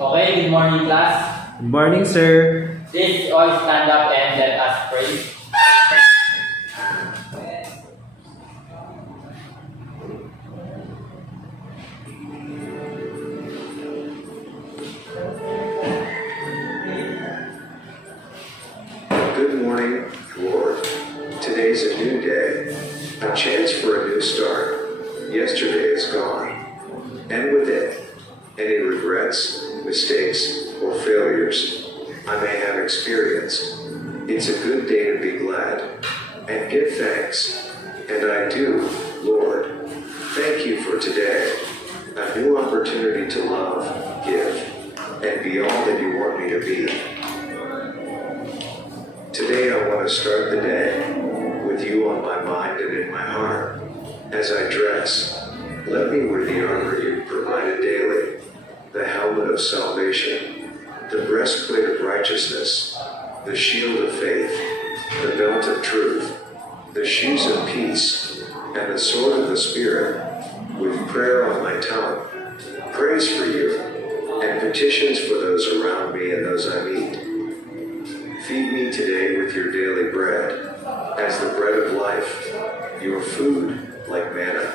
Okay, good morning class. Good morning, sir. Please all stand up and let us pray. Good morning, Lord. Today's a new day, a chance for a new start. Yesterday is gone, and with it, any regrets, mistakes, or failures I may have experienced. It's a good day to be glad and give thanks, and I do, Lord. Thank you for today, a new opportunity to love, give, and be all that you want me to be. Today I want to start the day with you on my mind and in my heart. As I dress, let me wear the armor you provided daily, the helmet of salvation, the breastplate of righteousness, the shield of faith, the belt of truth, the shoes of peace, and the sword of the Spirit, with prayer on my tongue, praise for you, and petitions for those around me and those I meet. Feed me today with your daily bread, as the bread of life. Your food, like manna,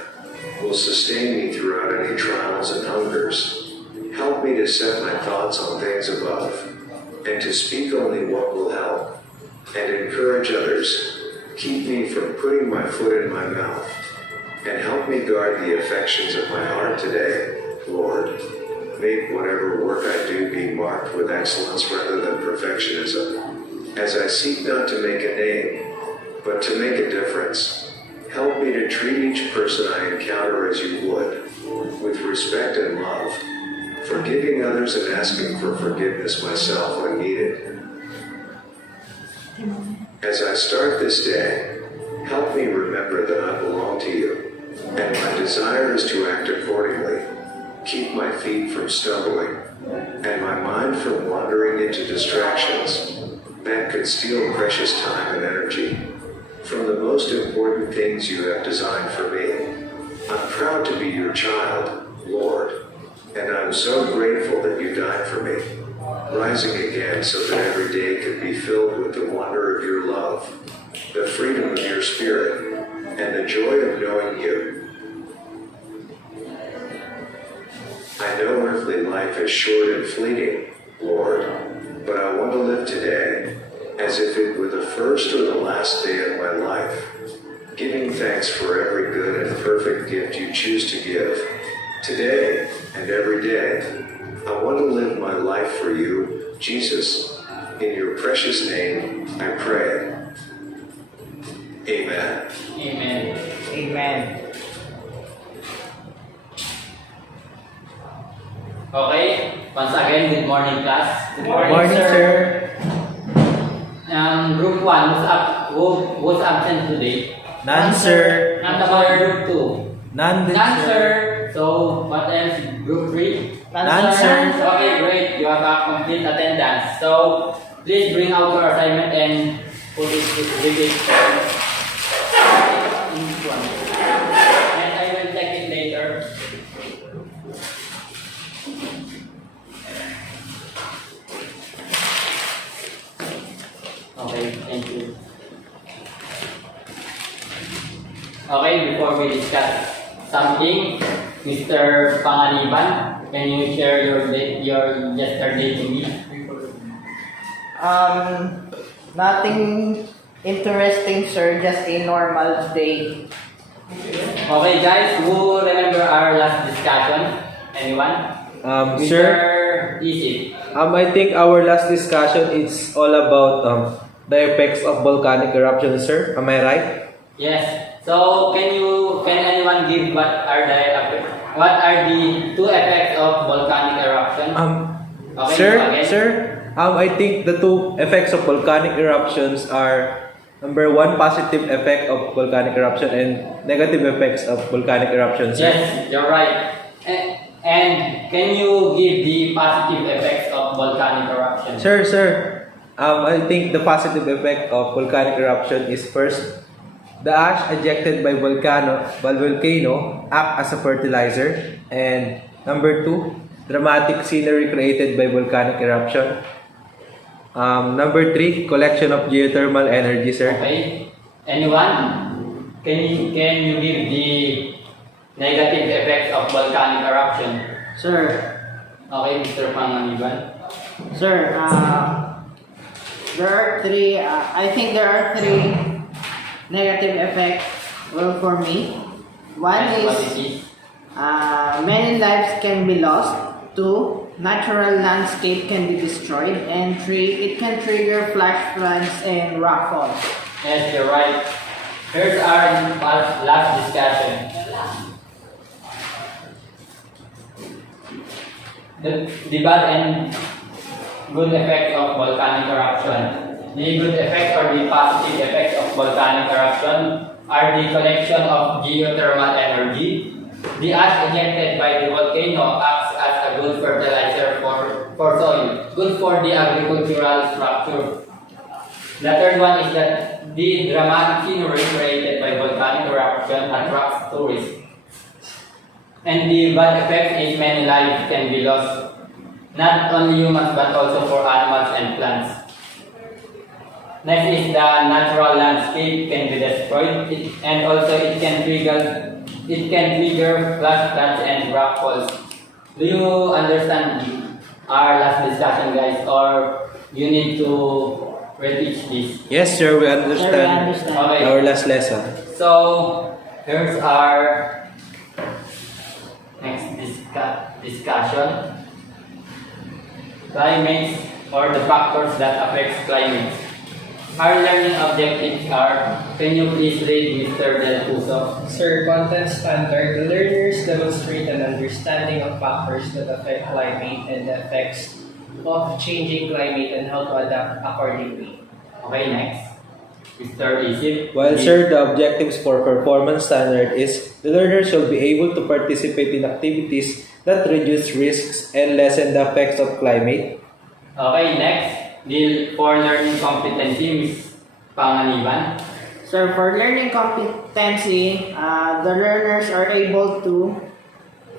will sustain me throughout any trials and hungers. Help me to set my thoughts on things above, and to speak only what will help, and encourage others. Keep me from putting my foot in my mouth, and help me guard the affections of my heart today, Lord. Make whatever work I do be marked with excellence rather than perfectionism. As I seek not to make a name, but to make a difference, help me to treat each person I encounter as you would, with respect and love, forgiving others and asking for forgiveness myself when needed. As I start this day, help me remember that I belong to you, and my desire is to act accordingly. Keep my feet from stumbling, and my mind from wandering into distractions that could steal precious time and energy from the most important things you have designed for me. I'm proud to be your child, Lord, and I'm so grateful that you died for me, rising again so that every day could be filled with the wonder of your love, the freedom of your spirit, and the joy of knowing you. I know earthly life is short and fleeting, Lord, but I want to live today as if it were the first or the last day of my life, giving thanks for every good and perfect gift you choose to give. Today and every day, I want to live my life for you, Jesus. In your precious name, I pray. Amen. Amen. Amen. Okay, once again, good morning class. Good Morning, sir. Group 1, who's absent today? None, sir. And about group 2? None, din, None, sir. sir. So, what else? Group 3? None, sir. Okay, great. You have a complete attendance. So, please bring out your assignment and put it with it. In this one. And I will check it later. Okay, thank you. Okay, before we discuss something, Mr. Pangaliban, can you share your yesterday to me? Nothing interesting, sir. Just a normal day. Okay, guys, who remember our last discussion? Anyone? Sir, Mr. Easy. I think our last discussion is all about the effects of volcanic eruption, sir. Am I right? Yes. So, can anyone give what are the two effects of volcanic eruption? Okay, Sir, go again. sir, I think the two effects of volcanic eruptions are number one, positive effect of volcanic eruption and negative effects of volcanic eruption, sir. Yes, you're right. And can you give the positive effects of volcanic eruption? Sir, I think the positive effect of volcanic eruption is first, the ash ejected by volcano act as a fertilizer, and number two, dramatic scenery created by volcanic eruption. Number 3, collection of geothermal energy, sir. Okay. Anyone? Can you give the negative effects of volcanic eruption? Sir, Okay, Mr. Panganiban. sir, there are three, I think there are three negative effects, well, for me. One And what is, it is? many lives can be lost. 2, natural landscape can be destroyed. And 3, it can trigger flash floods and rock falls. Yes, you're right. Here's our last discussion. The bad and good effects of volcanic eruption. The good effects or the positive effects of volcanic eruption are the collection of geothermal energy. The ash ejected by the volcano acts as a good fertilizer for soil, good for the agricultural structure. The third one is that the dramatic scenery created by volcanic eruption attracts tourists. And the bad effect is many lives can be lost, not only humans but also for animals and plants. Next is the natural landscape can be destroyed, and also it can trigger flash floods and rock falls. Do you understand our last discussion, guys, or you need to reteach this? Yes, sir, we Sir, we understand understand. Okay. our last lesson. So here's our next discussion. Climates or the factors that affect climate. Our learning objectives are, can you please read Mr. Del Puso? Sir, content standard, the learners demonstrate an understanding of factors that affect climate and the effects of changing climate and how to adapt accordingly. Okay, next. Mr. Isip. While, sir, the objectives for performance standard is the learner shall be able to participate in activities that reduce risks and lessen the effects of climate. Okay, next. For learning competency, Ms. Panganiban. Sir, for learning competency, the learners are able to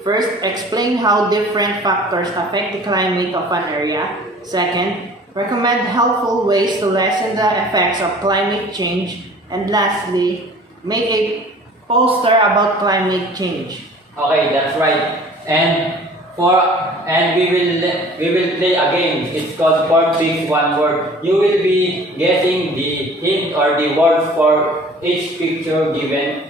first explain how different factors affect the climate of an area. Second, recommend helpful ways to lessen the effects of climate change. And lastly, make a poster about climate change. Okay, that's right. And we will play a game. It's called 4 Pick 1 Word. You will be guessing the hint or the words for each picture given.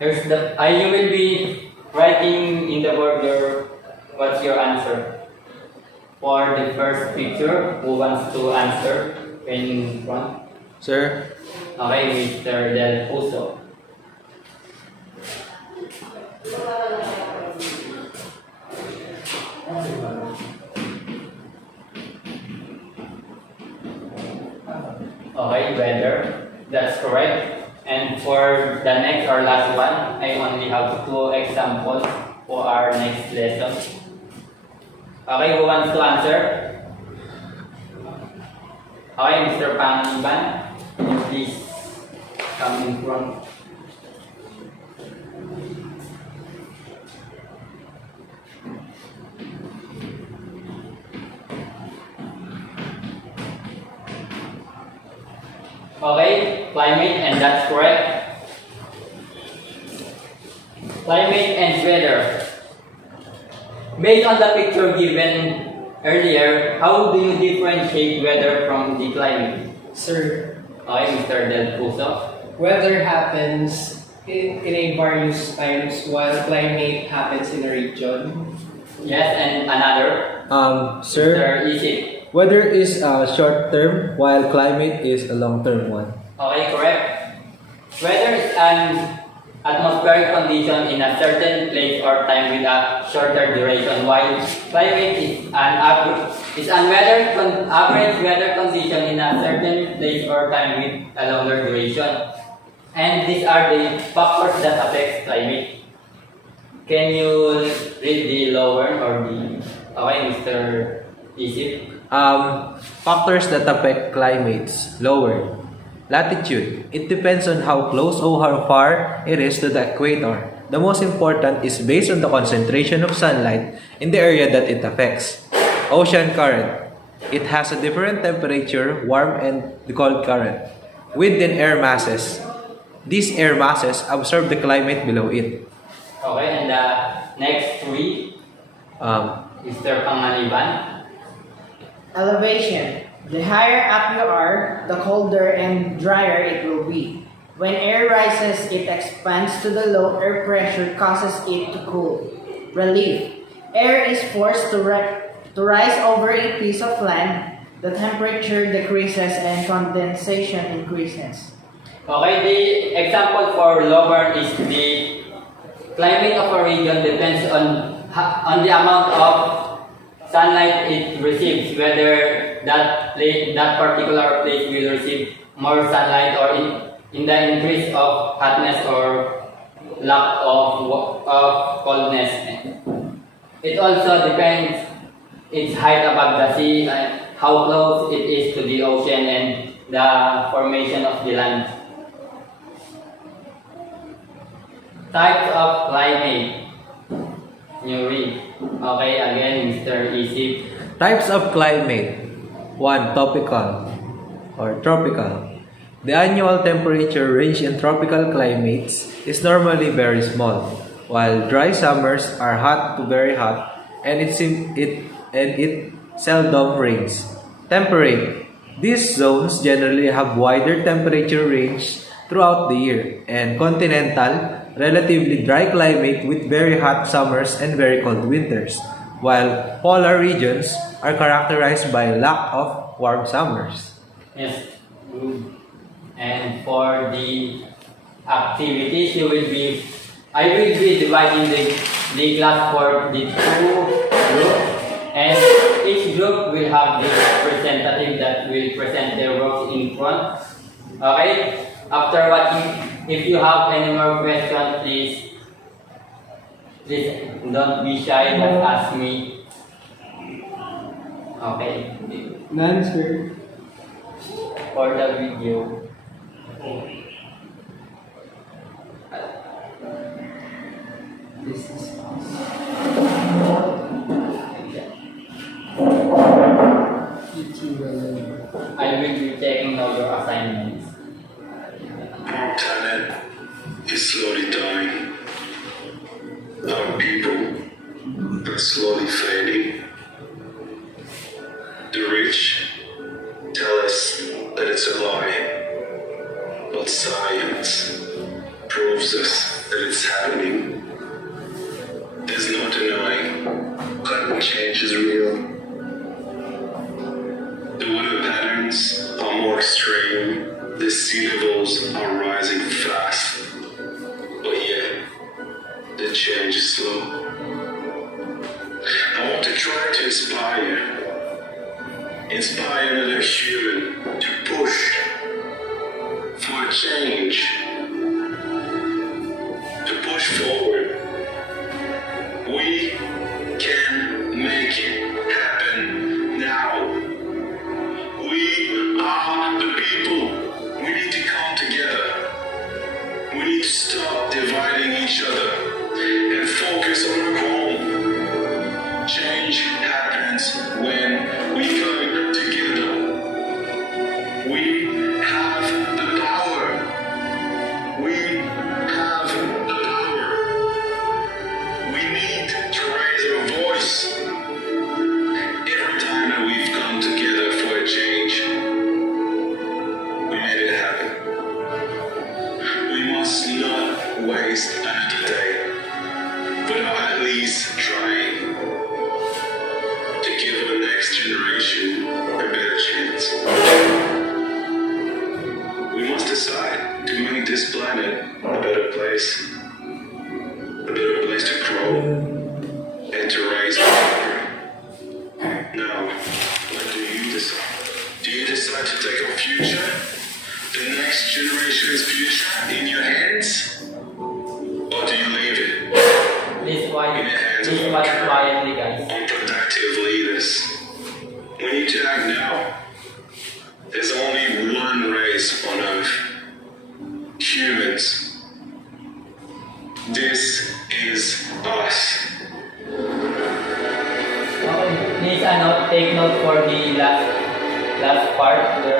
You will be writing in the board what's your answer. For the first picture, who wants to answer in front? Sir? Okay, Mr. Del Puso. Okay, weather. That's correct. And for the next or last one, I only have 2 examples for our next lesson. Okay, who wants to answer? Okay, Mr. Panganiban, can you please come in front? Okay, climate, and that's correct. Climate and weather. Based on the picture given earlier, how do you differentiate weather from the climate? Sir, Okay, Mr. Del Puso. weather happens in a various times while climate happens in a region. Yes, and another. Sir, Mr. Isip. weather is a short term while climate is a long term one. Okay, correct. Weather is an atmospheric condition in a certain place or time with a shorter duration, while climate is an average weather condition in a certain place or time with a longer duration. And these are the factors that affect climate. Can you read the lower or the... Okay, Mr. Isip. Factors that affect climates, lower. Latitude. It depends on how close or how far it is to the equator. The most important is based on the concentration of sunlight in the area that it affects. Ocean current. It has a different temperature, warm and the cold current, within air masses. These air masses absorb the climate below it. Okay, and the next three, Mr. Pangaliban. Elevation. The higher up you are, the colder and drier it will be. When air rises, it expands to the low air pressure causes it to cool. Relief. Air is forced to rise over a piece of land. The temperature decreases and condensation increases. Okay, the example for lower is the climate of a region depends on the amount of sunlight it receives, whether that particular place will receive more sunlight or in the increase of hotness or lack of coldness. It also depends its height above the sea and how close it is to the ocean and the formation of the land. Types of climate. You read. Okay, again, Mr. Isip. Types of climate. 1. Tropical or tropical. The annual temperature range in tropical climates is normally very small, while dry summers are hot to very hot, and it seldom rains. Temperate. These zones generally have wider temperature range throughout the year, and continental, relatively dry climate with very hot summers and very cold winters, while polar regions are characterized by lack of warm summers. Yes. Good. And for the activities, I will be dividing the class for the two groups, and each group will have the representative that will present their works in front. Okay. After watching, if you have any more questions, please don't be shy, just ask me. Okay. None, sir. For the video. This is I will be taking all your assignments. Our planet is slowly dying. Our people are slowly fading. The rich tell us that it's a lie, but science proves us that it's happening. There's no denying climate change is real. The weather patterns are more extreme. The sea levels are rising fast, but yet the change is slow. I want to try to inspire another human to push for a change, to push forward. We can make it happen now. We are the people. We need to come together. We need to stop dividing each other and focus on our home. Change happens when we come together. We have the power. We have the power. We need to raise our voice. Every time that we've come together for a change, we made it happen. We must not waste another day without at least trying to give our next generation a better chance. We must decide to make this planet a better place to grow and to raise our children. Now, what do you decide? Do you decide to take our future, the next generation's future, in your hands? Or do you leave it Please in the hands of watch our quietly, guys. unproductive leaders? We need to act now. There's only one race on Earth. Humans. This is us. Okay, please take note for the last part. There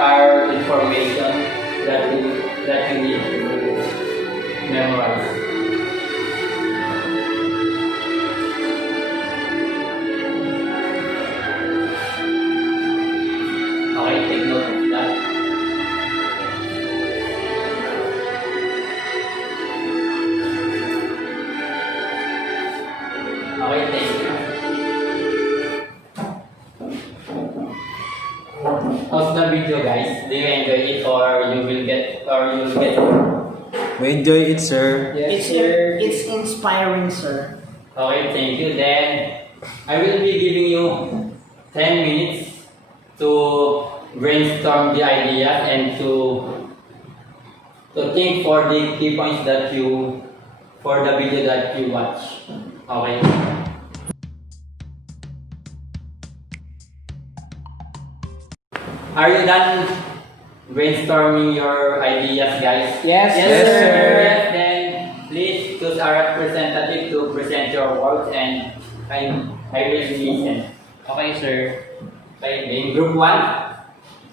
are information that you need to memorize. Okay, take note of that. Okay, thank you. How's the video, guys? Do you enjoy it, or you will get We enjoy it, sir. Yes, sir. It's inspiring, sir. Okay, thank you. Then I will be giving you 10 minutes to brainstorm the ideas and to think for the key points for the video that you watch. Okay. Are you done brainstorming your ideas, guys? Yes, Yes, sir. Yes, then please choose a representative to present your works, and I will listen. Okay, sir. Okay, in group 1.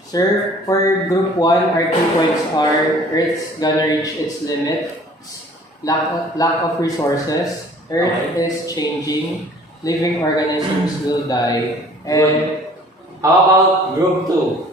Sir, for group 1, our 2 points are Earth's gonna reach its limits, lack of resources, Earth Okay. is changing, living organisms will die, and Good. How about group 2?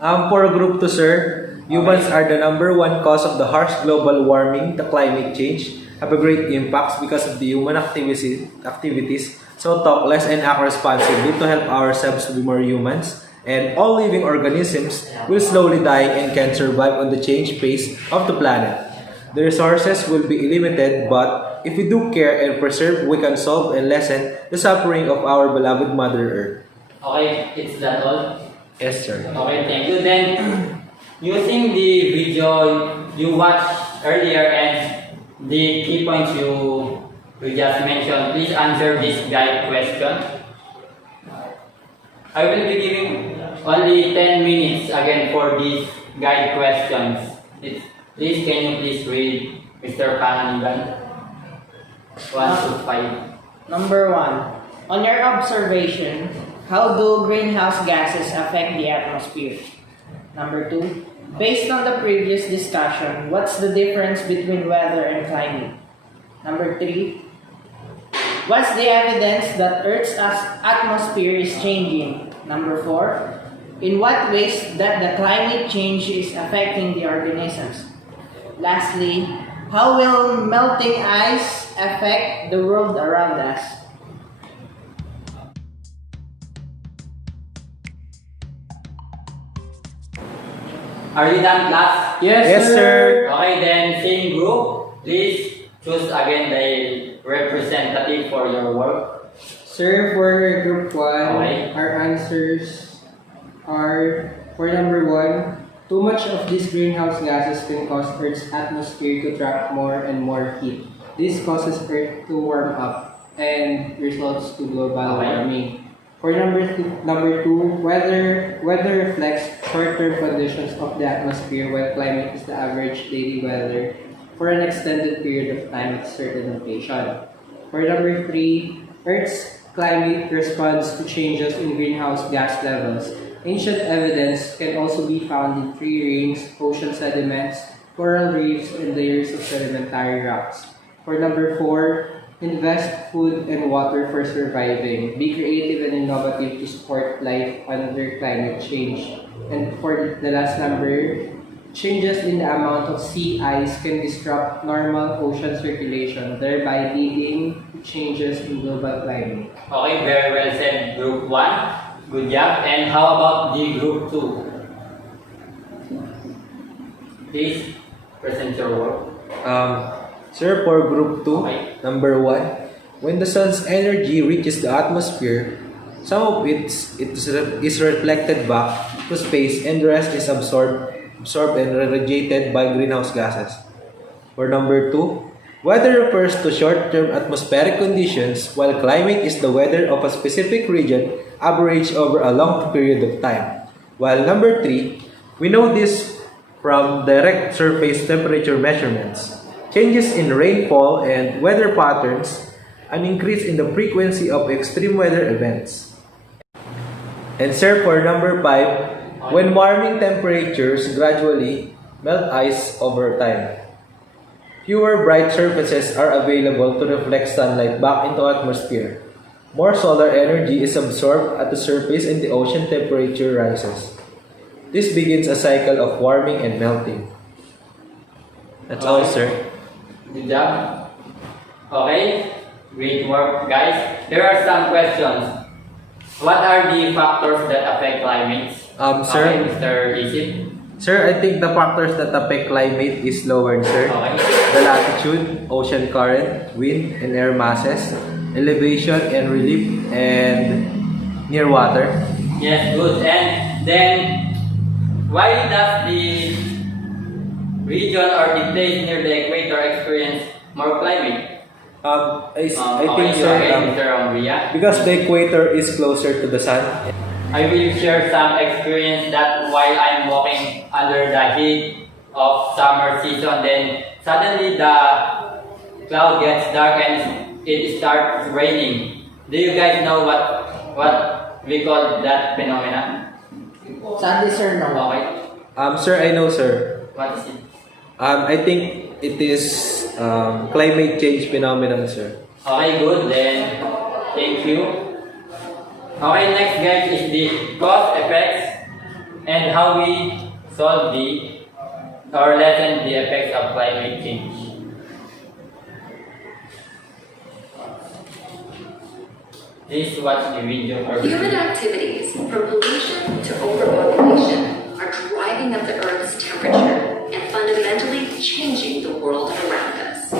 For group 2, sir, humans are the number one cause of the harsh global warming, the climate change, have a great impacts because of the human activities. So talk less and act responsibly to help ourselves to be more humans. And all living organisms will slowly die and can survive on the change pace of the planet. The resources will be limited, but if we do care and preserve, we can solve and lessen the suffering of our beloved Mother Earth. Okay, it's that all? Yes, sir. Okay, thank you. Then, using the video you watched earlier and the key points you just mentioned, please answer this guide question. I will be giving only 10 minutes again for these guide questions. Please, can you please read Mr. Panganiban? 1 to 5. Number 1. On your observation, how do greenhouse gases affect the atmosphere? Number 2. Based on the previous discussion, what's the difference between weather and climate? Number 3. What's the evidence that Earth's atmosphere is changing? Number 4. In what ways that the climate change is affecting the organisms? Lastly, how will melting ice affect the world around us? Are you done, class? Yes, sir. Okay, then same group. Please choose again the representative for your work. Sir, for group 1, Okay. our answers are, for number 1, too much of these greenhouse gases can cause Earth's atmosphere to trap more and more heat. This causes Earth to warm up and results to global Okay. warming. For number two, weather reflects short-term conditions of the atmosphere, while climate is the average daily weather for an extended period of time at a certain location. For number 3, Earth's climate responds to changes in greenhouse gas levels. Ancient evidence can also be found in tree rings, ocean sediments, coral reefs, and layers of sedimentary rocks. For number 4, invest food and water for surviving. Be creative and innovative to support life under climate change. And for the last number, changes in the amount of sea ice can disrupt normal ocean circulation, thereby leading to changes in global climate. Okay, very well said, Group 1. Good job. And how about the Group 2? Please present your work. Sir, for group 2, Okay. number 1, when the sun's energy reaches the atmosphere, some of it is reflected back to space and the rest is absorbed and radiated by greenhouse gases. For number 2, Weather refers to short-term atmospheric conditions, while climate is the weather of a specific region averaged over a long period of time. While number 3, we know this from direct surface temperature measurements. Changes in rainfall and weather patterns, an increase in the frequency of extreme weather events. And sir, for number 5, when warming temperatures gradually melt ice over time. Fewer bright surfaces are available to reflect sunlight back into atmosphere. More solar energy is absorbed at the surface and the ocean temperature rises. This begins a cycle of warming and melting. That's all, sir. Good job. Okay, great work, guys. There are some questions. What are the factors that affect climate? Sir? Okay, Mr. Isip. Sir, I think the factors that affect climate is lowered, sir. Okay. The latitude, ocean current, wind and air masses, elevation and relief, and near water. Yes, good. And then, why does the region or the place near the equator experience more climate? I okay, think, sir, Mr. Umbria. because the equator is closer to the sun. I will share some experience that while I'm walking under the heat of summer season, then suddenly the cloud gets dark and it starts raining. Do you guys know what we call that phenomenon? Sadly, sir, no. Okay. Sir, I know, sir. What is it? I think it is climate change phenomenon, sir. Okay, good. Then, thank you. Okay, next guys is the cause effects and how we solve or lessen the effects of climate change. Please watch the video for Human activities, from pollution to overpopulation, are driving up the Earth's temperature and fundamentally changing the world around us.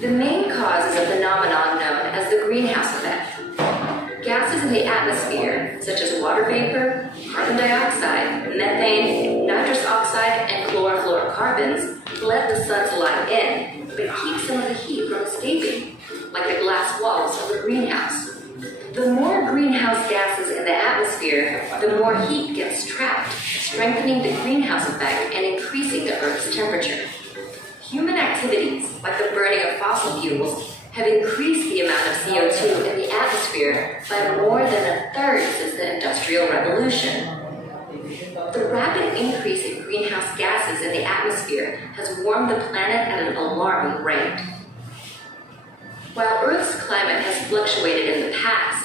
The main cause is a phenomenon known as the greenhouse effect. Gases in the atmosphere, such as water vapor, carbon dioxide, methane, nitrous oxide, and chlorofluorocarbons, let the sun's light in, but keep some of the heat from escaping, like the glass walls of the greenhouse. The more greenhouse gases in the atmosphere, the more heat gets trapped, strengthening the greenhouse effect and increasing the Earth's temperature. Human activities, like the burning of fossil fuels, have increased the amount of CO2 in the atmosphere by more than 1/3 since the Industrial Revolution. The rapid increase in greenhouse gases in the atmosphere has warmed the planet at an alarming rate. While Earth's climate has fluctuated in the past,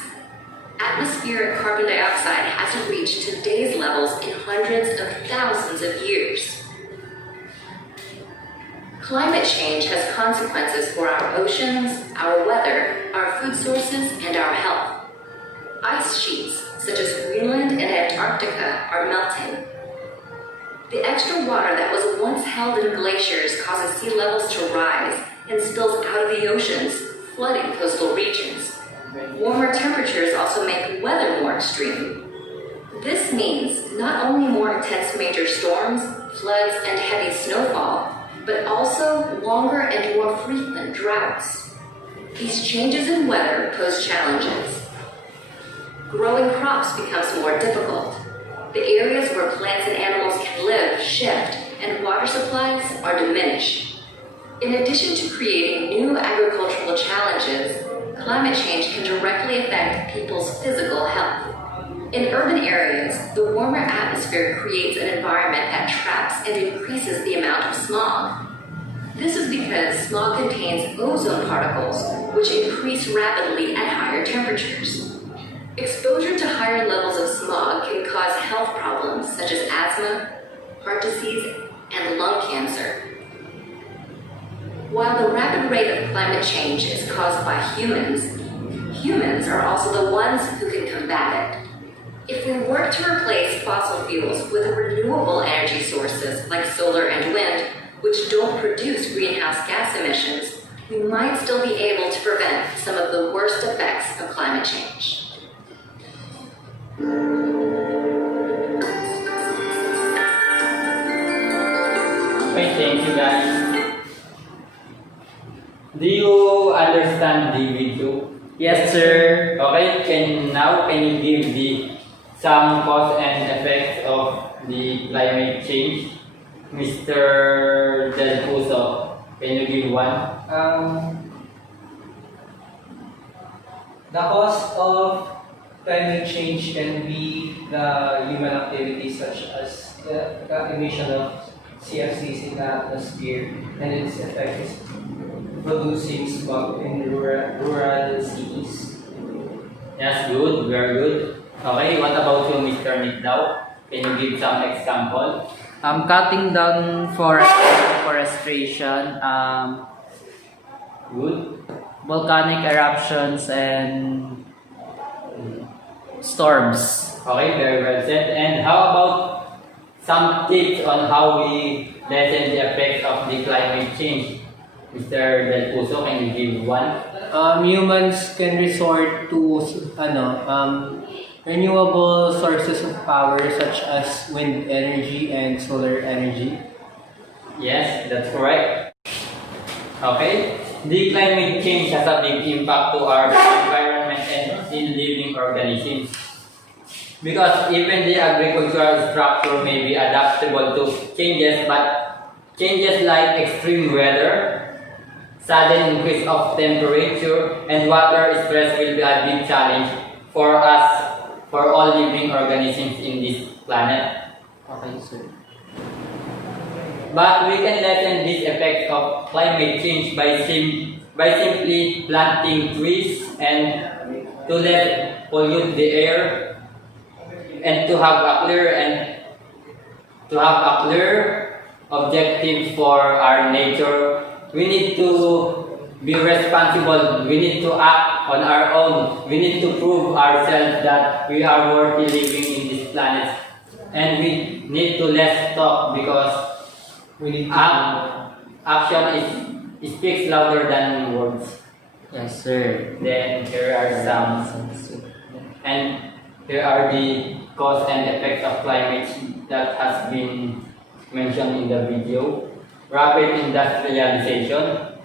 atmospheric carbon dioxide hasn't reached today's levels in hundreds of thousands of years. Climate change has consequences for our oceans, our weather, our food sources, and our health. Ice sheets, such as Greenland and Antarctica, are melting. The extra water that was once held in glaciers causes sea levels to rise and spills out of the oceans, flooding coastal regions. Warmer temperatures also make weather more extreme. This means not only more intense major storms, floods, and heavy snowfall, but also longer and more frequent droughts. These changes in weather pose challenges. Growing crops becomes more difficult. The areas where plants and animals can live shift, and water supplies are diminished. In addition to creating new agricultural challenges, climate change can directly affect people's physical health. In urban areas, the warmer atmosphere creates an environment that traps and increases the amount of smog. This is because smog contains ozone particles, which increase rapidly at higher temperatures. Exposure to higher levels of smog can cause health problems such as asthma, heart disease, and lung cancer. While the rapid rate of climate change is caused by humans, humans are also the ones who can combat it. If we work to replace fossil fuels with renewable energy sources like solar and wind, which don't produce greenhouse gas emissions, we might still be able to prevent some of the worst effects of climate change. Okay, thank you guys. Do you understand the video? Yes, sir. Okay, can you give some cause and effects of the climate change? Mr. Del Puso, can you give one? The cause of climate change can be the human activities such as the emission of CFCs in the atmosphere, and its effect is producing smog in rural cities. That's good, very good. Okay, what about you, Mr. Nick Lau? Can you give some example? Cutting down forestation, Good. volcanic eruptions, and storms. Okay, very well said. And how about some tips on how we lessen the effects of the climate change? Mr. Del Puso, can you give one? Humans can resort to renewable sources of power such as wind energy and solar energy. Yes, that's correct. Okay. The climate change has a big impact to our environment and in living organisms. Because even the agricultural structure may be adaptable to changes, but changes like extreme weather, sudden increase of temperature, and water stress will be a big challenge for us, for all living organisms in this planet. Okay, sir. But we can lessen these effects of climate change by simply planting trees and to let pollute the air and to have a clear objective for our nature. We need to be responsible. We need to act on our own. We need to prove ourselves that we are worthy living in this planet. And we need to less talk because We need to action speaks louder than words. Yes, sir. Then here are the cause and effects of climate that has been mentioned in the video. Rapid industrialization,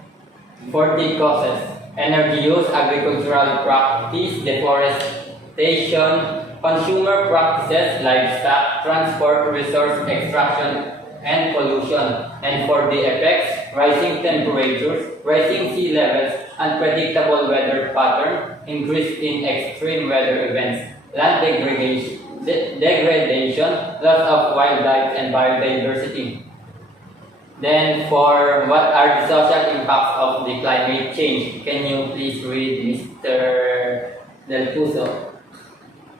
40 causes: energy use, agricultural practice, deforestation, consumer practices, livestock, transport, resource extraction, and pollution. And for the effects, rising temperatures, rising sea levels, unpredictable weather pattern, increase in extreme weather events, land degradation, loss of wildlife and biodiversity. Then for what are the social impacts of the climate change? Can you please read Mr. Del Puso?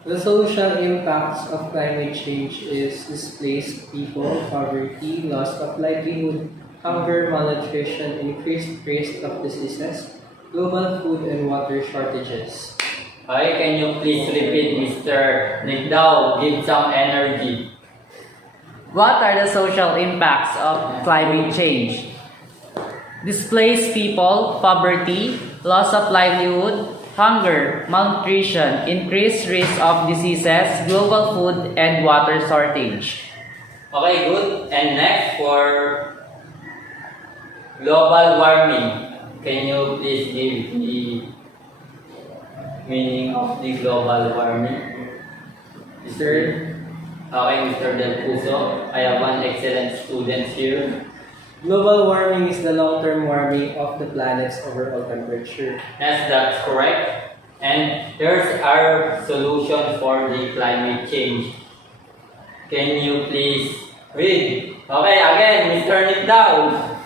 The social impacts of climate change is displaced people, poverty, loss of livelihood, hunger, malnutrition, increased risk of diseases, global food and water shortages. Okay, can you please repeat, Mr. Nigdao? Give some energy. What are the social impacts of climate change? Displaced people, poverty, loss of livelihood, hunger, malnutrition, increased risk of diseases, global food and water shortage. Okay, good. And next for global warming. Can you please give the meaning of the global warming? Sir, Okay, Mr. Del Puso. I have one excellent student here. global warming is the long-term warming of the planet's overall temperature. Yes, that's correct. And here's our solution for the climate change. Can you please read? Okay, again, Mr. Nigdao.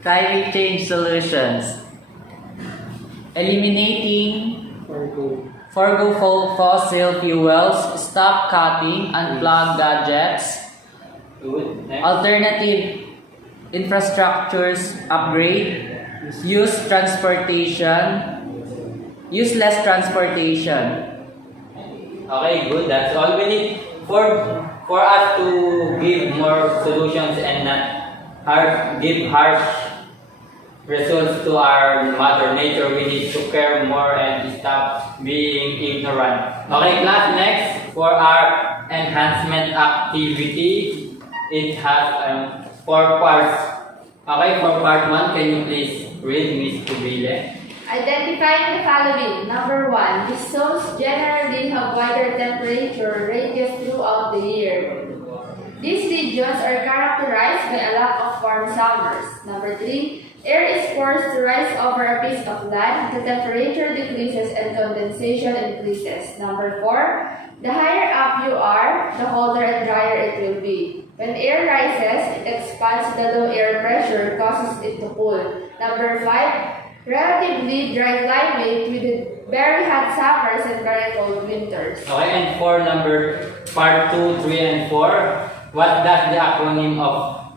Climate change solutions. Eliminating forgo fossil fuels, stop cutting, unplug gadgets, Good. Next. alternative infrastructures upgrade, use less transportation. Okay, good. That's all we need for us to give more solutions and not give harsh results to our mother nature. We need to care more and stop being ignorant. Okay, class, next for our enhancement activity. It has for parts. Okay, for part 1, can you please read, Miss Kubile? Identifying the following. Number 1. These zones generally have wider temperature ranges throughout the year. These regions are characterized by a lack of warm summers. Number 3. Air is forced to rise over a piece of land. The temperature decreases and condensation increases. Number 4. The higher up you are, the colder and drier it will be. When air rises, it expands. The low air pressure causes it to cool. Number 5. Relatively dry climate with very hot summers and very cold winters. Okay, and for part 2, 3, and 4, what does the acronym of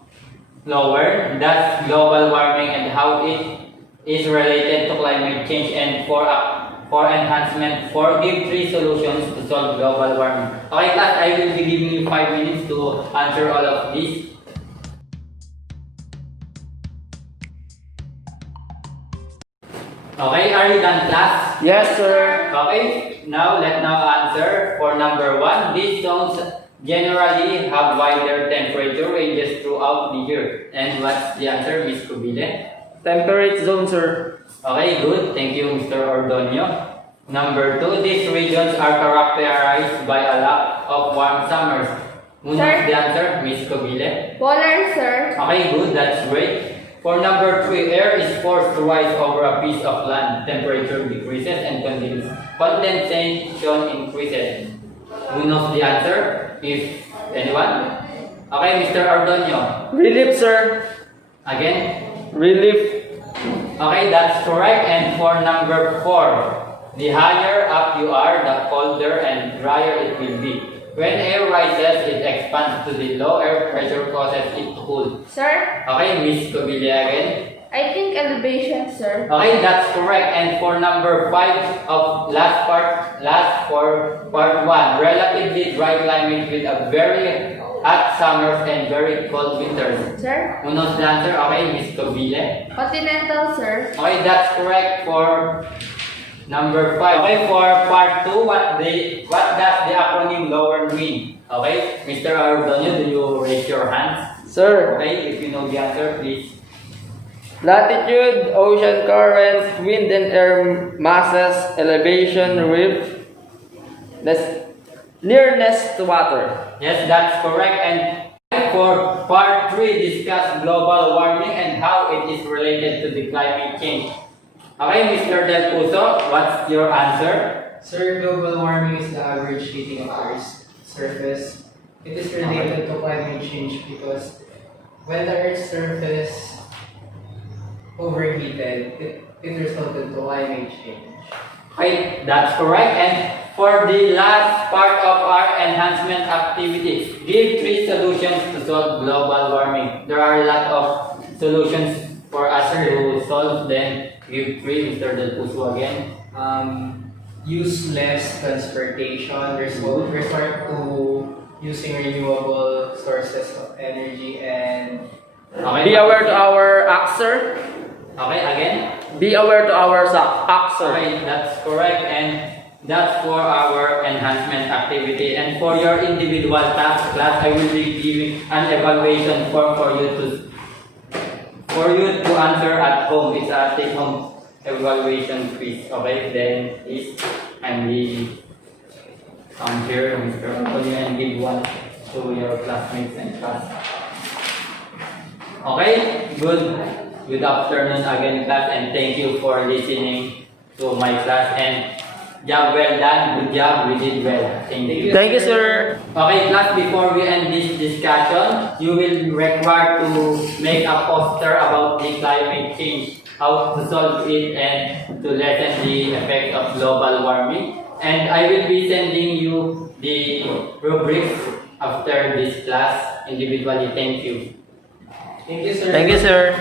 lower? That's global warming and how it is related to climate change, and for enhancement, give 3 solutions to solve global warming. Okay, class, I will be giving you 5 minutes to answer all of these. Okay, are you done, class? Yes, sir. Okay, let's answer for number 1. These zones generally have wider temperature ranges throughout the year. And what's the answer, Miss Kubile? Temperate zone, sir. Okay, good. Thank you, Mr. Ordonio. Number 2, these regions are characterized by a lack of warm summers. What's the answer, Miss Kubile? Polar, sir. Okay, good. That's great. For number 3, air is forced to rise over a piece of land. Temperature decreases and condensation increases. Who knows the answer? If anyone? Okay, Mr. Ordonio. Relief, sir. Again? Relief. Okay, that's correct. And for number 4, the higher up you are, the colder and drier it will be. When air rises, it expands to the low air pressure causes it to cool. Sir, Okay, Miss Kubile again. I think elevation, sir. Okay, that's correct. And for number 5 of for part 1, relatively dry climate with a very hot summers and very cold winters. Sir, Who knows the answer? Okay, Miss Kubile. continental, sir. Okay, that's correct for number 5. Okay, for part 2, what does the acronym LOWER mean? Okay, Mr. Ordonio, do you raise your hands? Sir. Okay, if you know the answer, please. Latitude, ocean currents, wind and air masses, elevation, reef, nearness to water. Yes, that's correct. And for part 3, discuss global warming and how it is related to the climate change. Okay, Mr. Del Puso, what's your answer? Sir, global warming is the average heating of Earth's surface. It is related to climate change because when the Earth's surface overheated, it resulted to climate change. Okay, that's correct. And for the last part of our enhancement activity, give 3 solutions to solve global warming. There are a lot of solutions for us to solve them. Give 3, Mr. Del Puso again. Use less transportation, resort to using renewable sources of energy, and Okay, Be aware to our act, sir. Okay, again. Be aware to our act, sir. Okay, that's correct. And that's for our enhancement activity. And for your individual task, class, I will be giving an evaluation form for you to answer at home. It's a take-home evaluation quiz. Okay, then please kindly come here, Mr. Antonio, and give one to your classmates and class. Okay, good afternoon again, class, and thank you for listening to my class. And job well done, good job, we did well. Thank you. Thank you, sir. Okay, class, before we end this discussion, you will be required to make a poster about the climate change, how to solve it, and to lessen the effect of global warming. And I will be sending you the rubrics after this class individually. Thank you. thank you, sir. Thank you, sir.